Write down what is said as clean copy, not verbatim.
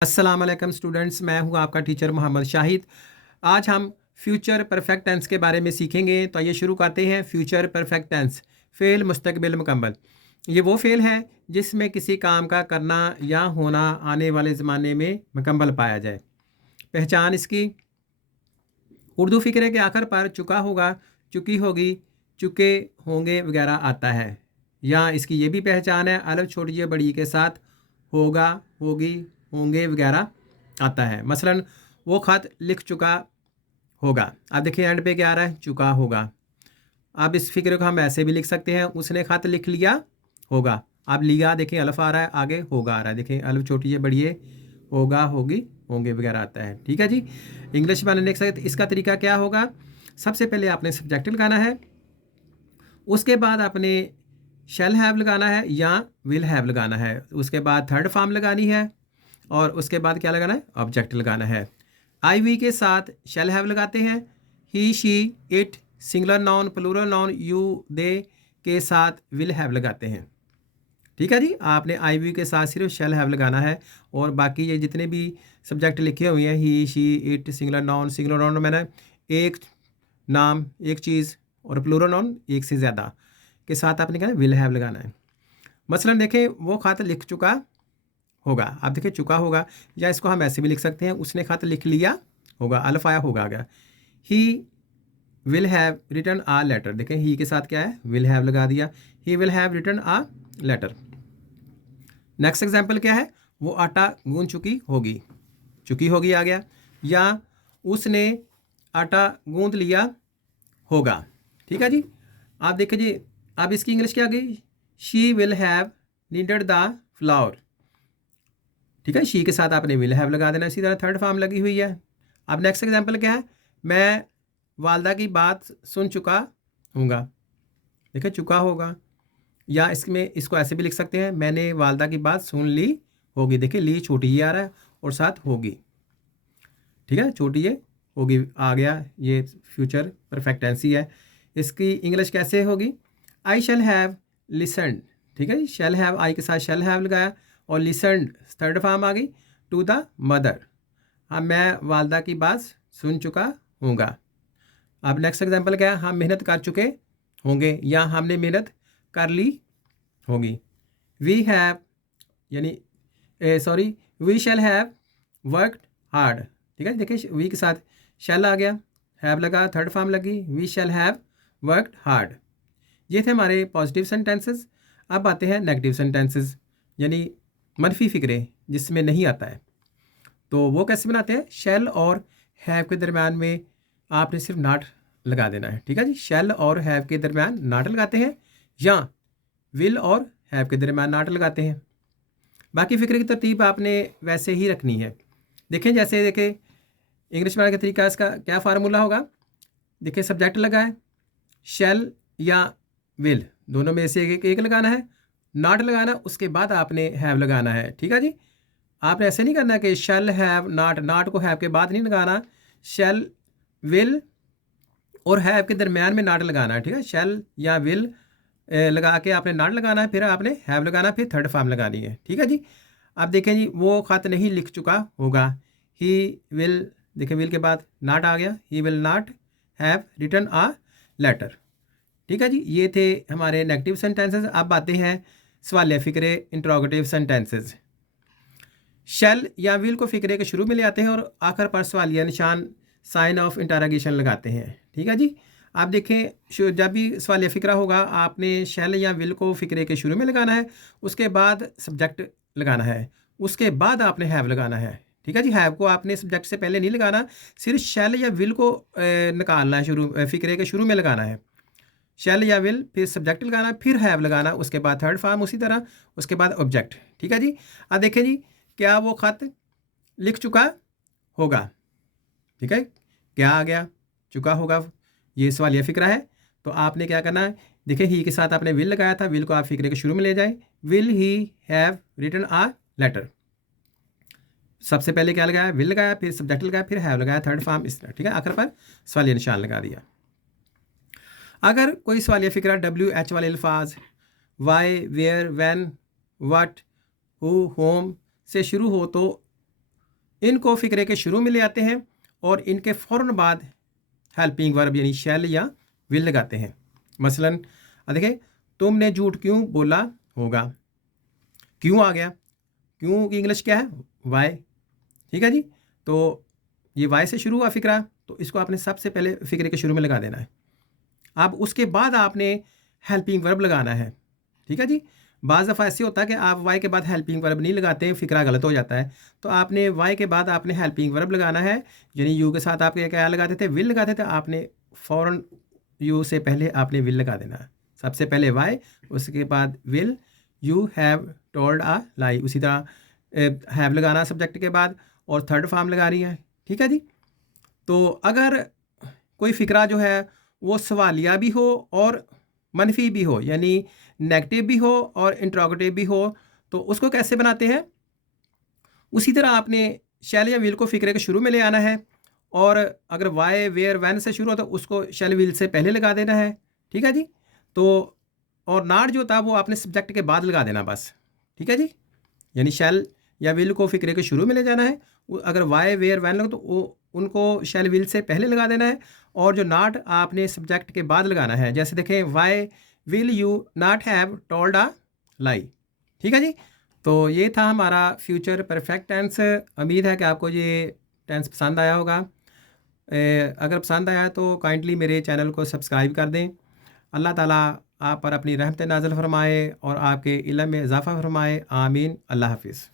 अस्सलाम वालेकुम स्टूडेंट्स, मैं हूं आपका टीचर मोहम्मद शाहिद। आज हम फ्यूचर परफेक्ट टेंस के बारे में सीखेंगे। तो ये शुरू करते हैं। फ्यूचर परफेक्ट टेंस फ़ेल मुस्तकबिल मुकम्मल। ये वो फ़ेल है जिसमें किसी काम का करना या होना आने वाले ज़माने में मुकम्मल पाया जाए। पहचान इसकी उर्दू फ़िक्रे के आखिर पर चुका होगा, चुकी होगी, चुके होंगे वगैरह आता है। या इसकी ये भी पहचान है, अलफ छोटी बड़ी के साथ होगा, होगी, होंगे वगैरह आता है। मसलन वो ख़त लिख चुका होगा। अब देखिए एंड पे क्या आ रहा है, चुका होगा। अब इस फिक्र को हम ऐसे भी लिख सकते हैं, उसने ख़त लिख लिया होगा। अब लिया देखिए अलफ आ रहा है, आगे होगा आ रहा है। देखिए अलफ छोटी है बड़ी है, होगा, होगी, होंगे वगैरह आता है। ठीक है जी। इंग्लिश में लिख सकते। इसका तरीका क्या होगा, सबसे पहले आपने सब्जेक्ट लगाना है, उसके बाद आपने शैल हैव लगाना है या विल हैव लगाना है, उसके बाद थर्ड फॉर्म लगानी है और उसके बाद क्या लगाना है, ऑब्जेक्ट लगाना है। आई वी के साथ शैल हैव लगाते हैं। He she it singular noun plural noun you they के साथ विल हैव लगाते हैं। ठीक है जी। आपने आई वी के साथ सिर्फ शैल हैव लगाना है और बाकी ये जितने भी सब्जेक्ट लिखे हुए हैं, he she it singular noun मैंने एक नाम एक चीज़ और प्लूरल नाउन एक से ज़्यादा के साथ आपने क्या विल हैव लगाना है। मसलन देखें वो खत लिख चुका होगा। आप देखिए चुका होगा, या इसको हम ऐसे भी लिख सकते हैं, उसने खत लिख लिया होगा, अल्फ आया होगा आ गया। He will have written a letter. देखें ही के साथ क्या है, विल हैव लगा दिया। He will have written a letter. Next example क्या है, वो आटा गूंद चुकी होगी आ गया। या उसने आटा गूंद लिया होगा। ठीक है जी। आप देखिए जी, अब इसकी इंग्लिश क्या आ गई, she will have needed the flower. ठीक है, शी के साथ आपने विल हैव लगा देना। इसी तरह थर्ड फॉर्म लगी हुई है। अब नेक्स्ट एग्जांपल क्या है, मैं वालदा की बात सुन चुका हूँगा। देखिए चुका होगा। या इसमें इसको ऐसे भी लिख सकते हैं, मैंने वालदा की बात सुन ली होगी। देखिए ली छोटी ही आ रहा है और साथ होगी। ठीक है, छोटी ये होगी आ गया, ये फ्यूचर परफेक्ट टेंस ही है। इसकी इंग्लिश कैसे होगी, आई शैल हैव लिसन्ड। ठीक है जी, शैल हैव आई के साथ शैल हैव लगाया और लिसन्ड थर्ड फॉर्म आ गई टू द मदर। हाँ, मैं वालदा की बात सुन चुका हूँगा। अब नेक्स्ट एग्जांपल क्या है, हम मेहनत कर चुके होंगे या हमने मेहनत कर ली होगी। वी हैव यानी sorry we shall have worked hard. ठीक है, देखिए वी के साथ शैल आ गया, हैव लगा, थर्ड फॉर्म लगी, we shall have worked hard. ये थे हमारे पॉजिटिव सेंटेंसेस। अब आते हैं नेगेटिव सेंटेंसेस, यानी मनफी फिक्रे जिसमें नहीं आता है। तो वो कैसे बनाते हैं, शैल और हैव के दरम्यान में आपने सिर्फ नाट लगा देना है। ठीक है जी, शैल और हैव के दरम्यान नाट लगाते हैं या विल और हैव के दरम्यान नाट लगाते हैं। बाकी फिक्रे की तरतीब आपने वैसे ही रखनी है। देखें जैसे देखें इंग्लिश में का तरीका, इसका क्या फार्मूला होगा। देखिए सब्जेक्ट लगा है, शैल या विल दोनों में से एक लगाना है, नॉट लगाना, उसके बाद आपने हैव लगाना है। ठीक है जी। आपने ऐसे नहीं करना कि शैल हैव नॉट, नॉट को हैव के बाद नहीं लगाना, शैल विल और हैव के दरमियान में नॉट लगाना है। ठीक है, शैल या विल लगा के आपने नॉट लगाना है, फिर आपने हैव लगाना, फिर थर्ड फॉर्म लगानी है। ठीक है जी। अब देखें जी, वो ख़त नहीं लिख चुका होगा, ही विल, देखें विल के बाद नॉट आ गया, he will not have written a letter. ठीक है जी, ये थे हमारे नेगेटिव सेंटेंसेस। अब आते हैं सवालिया फ़िक्रे, इंट्रोगेटिव सेंटेंसेस। शैल या विल को फ़िक्रे के शुरू में ले आते हैं और आखिर पर सवालिया निशान साइन ऑफ इंटरोगेशन लगाते हैं। ठीक है जी। आप देखें जब भी सवालिया फ़िक्रा होगा, आपने शैल या विल को फ़िक्रे के शुरू में लगाना है, उसके बाद सब्जेक्ट लगाना है, उसके बाद आपने हैव लगाना है। ठीक है जी, हैव को आपने सब्जेक्ट से पहले नहीं लगाना, सिर्फ शैल या विल को निकालना है, शुरू फ़िक्रे के शुरू में लगाना है। शैल या विल, फिर सब्जेक्ट लगाना, फिर हैव लगाना, उसके बाद थर्ड फॉर्म उसी तरह, उसके बाद ऑब्जेक्ट। ठीक है जी। अब देखें जी, क्या वो ख़त लिख चुका होगा। ठीक है, क्या आ गया, चुका होगा, ये सवाल यह फ़िक्रा है। तो आपने क्या करना है, देखिए ही के साथ आपने विल लगाया था, विल को आप फ़िक्रे के शुरू में ले जाएं, will he have written a letter. सबसे पहले क्या लगाया, विल लगाया, फिर सब्जेक्ट लगाया, फिर हैव लगाया, थर्ड फॉर्म इस तरह। ठीक है, आखिर पर सवालिया निशान लगा दिया। अगर कोई सवालिया फ़िक्रा WH वाले अल्फाज why, where, when, what, who, whom से शुरू हो तो इनको फ़िक्रे के शुरू में ले आते हैं और इनके फ़ौरन बाद हेल्पिंग वर्ब यानी शैल या विल लगाते हैं। मसलन देखिए, तुमने झूठ क्यों बोला होगा। क्यों आ गया, क्यों की इंग्लिश क्या है, वाई। ठीक है जी। तो ये वाई से शुरू हुआ फ़िक्रा, तो इसको आपने सबसे पहले फ़िक्रे के शुरू में लगा देना है। अब उसके बाद आपने हेल्पिंग वर्ब लगाना है। ठीक है जी। बाज़ दफ़ा ऐसे होता है कि आप वाई के बाद हेल्पिंग वर्ब नहीं लगाते हैं, फ़िक्रा गलत हो जाता है। तो आपने वाई के बाद आपने हेल्पिंग वर्ब लगाना है, यानी यू के साथ आप क्या लगाते थे, विल लगाते थे, आपने फ़ौरन यू से पहले आपने विल लगा देना है। सबसे पहले वाई, उसके बाद will, you have told a लाई, उसी तरह हैव लगाना सब्जेक्ट के बाद और थर्ड फॉर्म लगा रही है। ठीक है जी। तो अगर कोई फ़िक्रा जो है वो सवालिया भी हो और मनफी भी हो, यानी नेगेटिव भी हो और इंट्रोगेटिव भी हो, तो उसको कैसे बनाते हैं, उसी तरह आपने शैल या विल को फ़िक्रे के शुरू में ले आना है और अगर वाई वेयर वैन से शुरू हो तो उसको शैल विल से पहले लगा देना है। ठीक है जी। तो और नाट जो था वो आपने सब्जेक्ट के बाद लगा देना बस। ठीक है जी। यानी शैल या विल को फ़िक्रे के शुरू में ले जाना है, अगर वाई वेयर वैन लगे तो वो उनको शैल विल से पहले लगा देना है और जो नाट आपने सब्जेक्ट के बाद लगाना है। जैसे देखें, why will you not have told a lie. ठीक है जी। तो ये था हमारा फ्यूचर परफेक्ट टेंस। उम्मीद है कि आपको ये टेंस पसंद आया होगा। अगर पसंद आया तो काइंडली मेरे चैनल को सब्सक्राइब कर दें। अल्लाह ताला आप पर अपनी रहमत नाज़िल फरमाए और आपके इल्म में इजाफ़ा फरमाए। आमीन। अल्लाह हाफिज़।